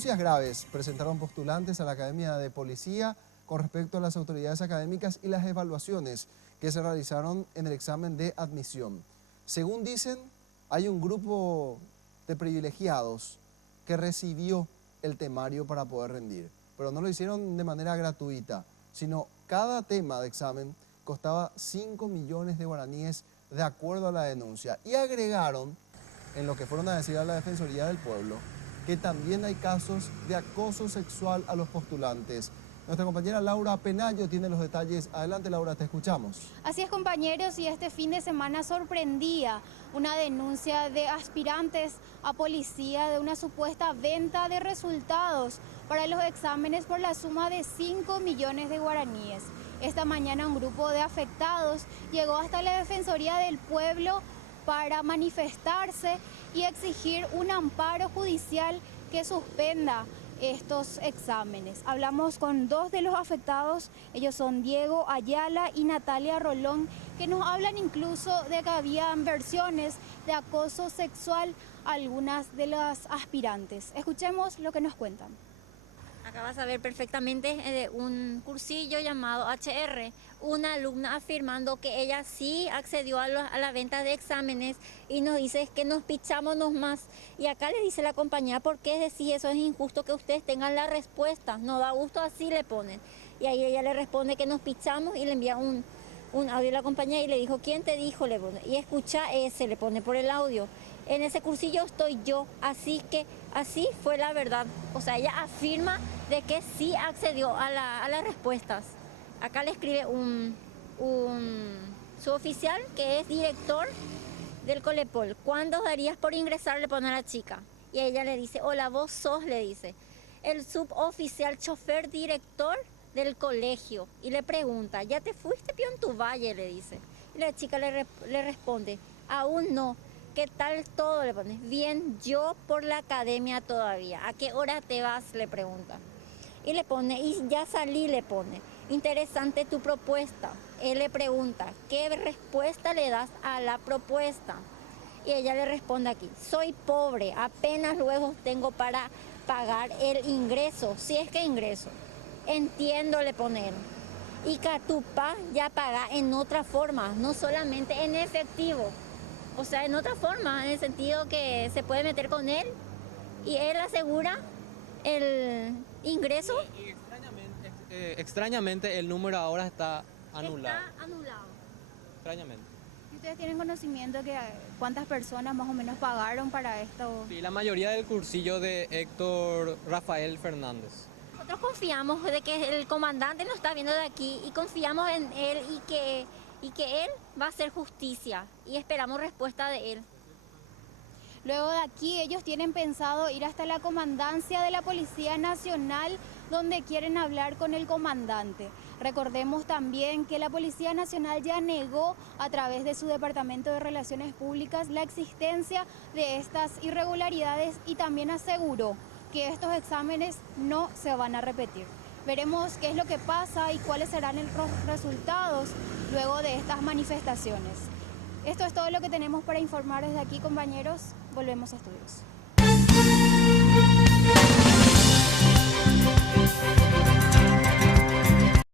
Denuncias graves presentaron postulantes a la Academia de Policía con respecto a las autoridades académicas y las evaluaciones que se realizaron en el examen de admisión. Según dicen, hay un grupo de privilegiados que recibió el temario para poder rendir, pero no lo hicieron de manera gratuita, sino cada tema de examen costaba 5 millones de guaraníes de acuerdo a la denuncia. Y agregaron, en lo que fueron a decir a la Defensoría del Pueblo, que también hay casos de acoso sexual a los postulantes. Nuestra compañera Laura Penayo tiene los detalles. Adelante, Laura, te escuchamos. Así es, compañeros, y este fin de semana sorprendía una denuncia de aspirantes a policía de una supuesta venta de resultados para los exámenes por la suma de 5 millones de guaraníes. Esta mañana un grupo de afectados llegó hasta la Defensoría del Pueblo para manifestarse y exigir un amparo judicial que suspenda estos exámenes. Hablamos con dos de los afectados, ellos son Diego Ayala y Natalia Rolón, que nos hablan incluso de que habían versiones de acoso sexual a algunas de las aspirantes. Escuchemos lo que nos cuentan. Acá vas a ver perfectamente de un cursillo llamado HR, una alumna afirmando que ella sí accedió a la venta de exámenes y nos dice que nos pichamos más. Y acá le dice la compañía, ¿por qué decís eso? Es injusto que ustedes tengan la respuesta, no da gusto, así le ponen. Y ahí ella le responde que nos pichamos y le envía un audio a la compañía y le dijo, ¿quién te dijo? Le pone, y escucha ese, le pone por el audio. En ese cursillo estoy yo, así que así fue la verdad. O sea, ella afirma de que sí accedió a las respuestas. Acá le escribe su oficial, que es director del Colepol. ¿Cuándo darías por ingresar? Le pone a la chica. Y ella le dice, hola, vos sos, le dice, el suboficial chofer director del colegio. Y le pregunta, ¿ya te fuiste, peón, tu valle? Le dice. Y la chica le responde, aún no. ¿Qué tal todo? Le pone. Bien, yo por la academia todavía. ¿A qué hora te vas? Le pregunta. Y le pone, y ya salí, le pone. Interesante tu propuesta. Él le pregunta, ¿qué respuesta le das a la propuesta? Y ella le responde aquí, soy pobre, apenas luego tengo para pagar el ingreso, si es que ingreso. Entiendo, le pone él. Y Catupá ya paga en otra forma, no solamente en efectivo. O sea, en otra forma, en el sentido que se puede meter con él y él asegura el ingreso. Y extrañamente el número ahora está anulado. Está anulado. Extrañamente. ¿Y ustedes tienen conocimiento de cuántas personas más o menos pagaron para esto? Sí, la mayoría del cursillo de Héctor Rafael Fernández. Nosotros confiamos de que el comandante nos está viendo de aquí y confiamos en él y que él va a hacer justicia y esperamos respuesta de él. Luego de aquí ellos tienen pensado ir hasta la comandancia de la Policía Nacional, donde quieren hablar con el comandante. Recordemos también que la Policía Nacional ya negó a través de su Departamento de Relaciones Públicas la existencia de estas irregularidades y también aseguró que estos exámenes no se van a repetir. Veremos qué es lo que pasa y cuáles serán los resultados luego de estas manifestaciones. Esto es todo lo que tenemos para informar desde aquí, compañeros. Volvemos a estudios.